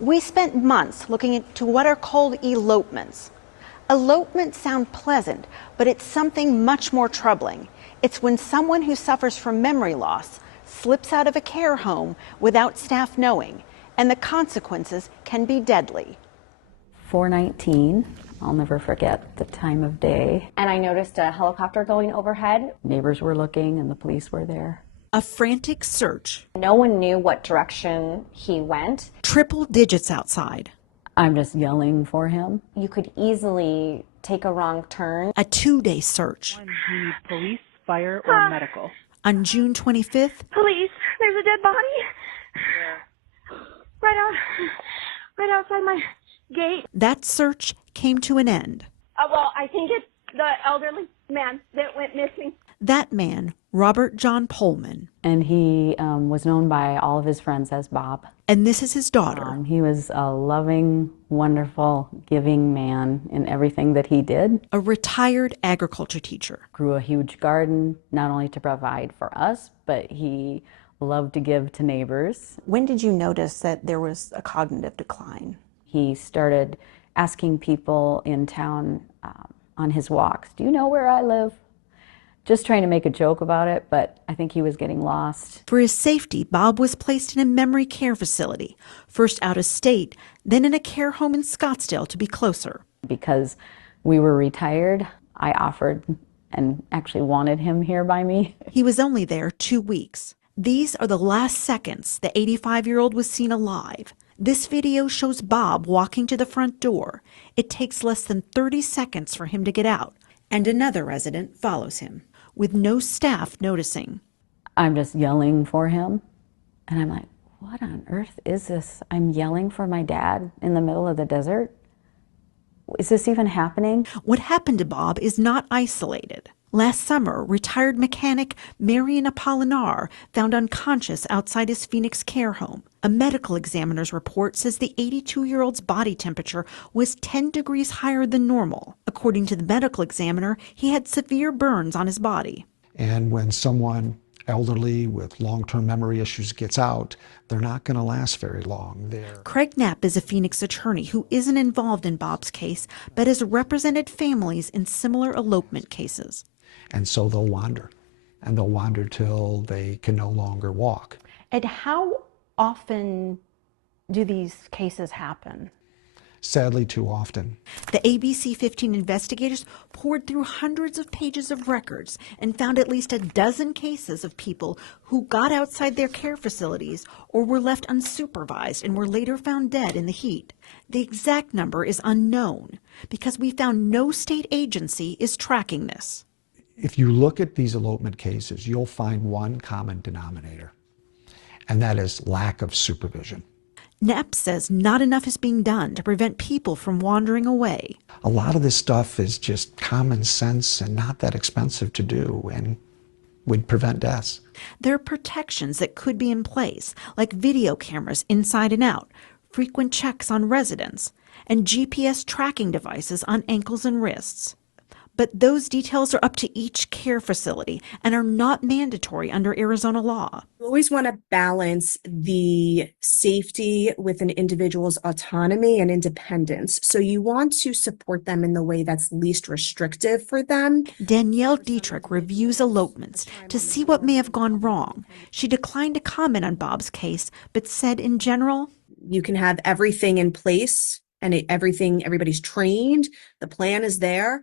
We spent months looking into what are called elopements. Elopements sound pleasant, but it's something much more troubling. It's when someone who suffers from memory loss slips out of a care home without staff knowing, and the consequences can be deadly. 4:19, I'll never forget the time of day. And I noticed a helicopter going overhead. Neighbors were looking and the police were there. A frantic search. No one knew what direction he went. Triple digits outside. I'm just yelling for him. You could easily take a wrong turn. A 2-day search. Do you need police, fire, or medical? On June 25th, Police, there's a dead body. Right outside my gate. that search came to an end. Well, I think it's the elderly man that went missing. That man, Robert John Pullman. And he was known by all of his friends as Bob. And this is his daughter. He was a loving, wonderful, giving man in everything that he did. A retired agriculture teacher. Grew a huge garden, not only to provide for us, but he loved to give to neighbors. When did you notice that there was a cognitive decline? He started asking people in town on his walks, "Do you know where I live?" Just trying to make a joke about it, but I think he was getting lost. For his safety, Bob was placed in a memory care facility, first out of state, then in a care home in Scottsdale to be closer. Because we were retired, I offered and actually wanted him here by me. He was only there 2 weeks. These are the last seconds the 85-year-old was seen alive. This video shows Bob walking to the front door. It takes less than 30 seconds for him to get out, and another resident follows him, with no staff noticing. I'm just yelling for him, and I'm like, what on earth is this? I'm yelling for my dad in the middle of the desert? Is this even happening? What happened to Bob is not isolated. Last summer, retired mechanic Marion Apolinar found unconscious outside his Phoenix care home. A medical examiner's report says the 82-year-old's body temperature was 10 degrees higher than normal. According to the medical examiner, he had severe burns on his body. And when someone elderly with long-term memory issues gets out, they're not going to last very long. Craig Knapp is a Phoenix attorney who isn't involved in Bob's case, but has represented families in similar elopement cases. And so they'll wander, and they'll wander till they can no longer walk. And how often do these cases happen? Sadly, too often. The ABC15 investigators poured through hundreds of pages of records and found at least a dozen cases of people who got outside their care facilities or were left unsupervised and were later found dead in the heat. The exact number is unknown because we found no state agency is tracking this. If you look at these elopement cases, you'll find one common denominator, and that is lack of supervision. Knapp says not enough is being done to prevent people from wandering away. A lot of this stuff is just common sense and not that expensive to do and would prevent deaths. There are protections that could be in place, like video cameras inside and out, frequent checks on residents, and GPS tracking devices on ankles and wrists. But those details are up to each care facility and are not mandatory under Arizona law. You always want to balance the safety with an individual's autonomy and independence. So you want to support them in the way that's least restrictive for them. Danielle Dietrich reviews elopements to see what may have gone wrong. She declined to comment on Bob's case, but said in general, you can have everything in place and everybody's trained, the plan is there,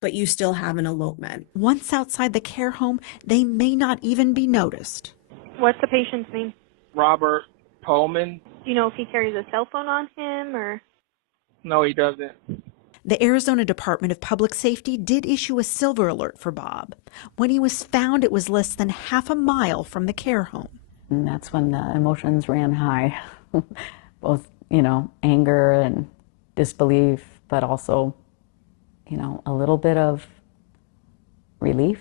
but you still have an elopement. Once outside the care home, they may not even be noticed. What's the patient's name? Robert Pullman. Do you know if he carries a cell phone on him or? No, he doesn't. The Arizona Department of Public Safety did issue a silver alert for Bob. When he was found, it was less than half a mile from the care home. And that's when the emotions ran high. Both, anger and disbelief, but also a little bit of relief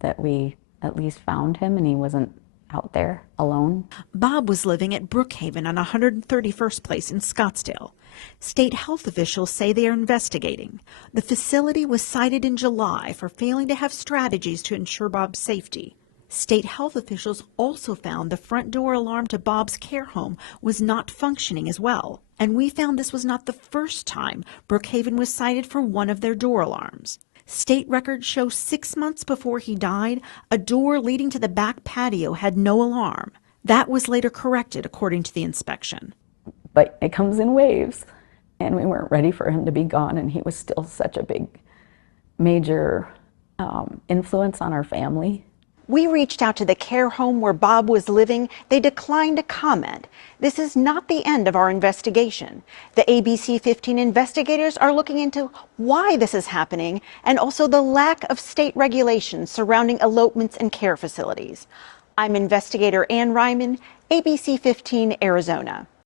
that we at least found him and he wasn't out there alone. Bob was living at Brookhaven on 131st Place in Scottsdale. State health officials say they are investigating. The facility was cited in July for failing to have strategies to ensure Bob's safety. State health officials also found the front door alarm to Bob's care home was not functioning as well. And we found this was not the first time Brookhaven was cited for one of their door alarms. State records show 6 months before he died, a door leading to the back patio had no alarm. That was later corrected according to the inspection. But it comes in waves, and we weren't ready for him to be gone, and he was still such a big, major influence on our family. We reached out to the care home where Bob was living. They declined to comment. This is not the end of our investigation. The ABC15 investigators are looking into why this is happening and also the lack of state regulations surrounding elopements and care facilities. I'm investigator Ann Ryman, ABC15 Arizona.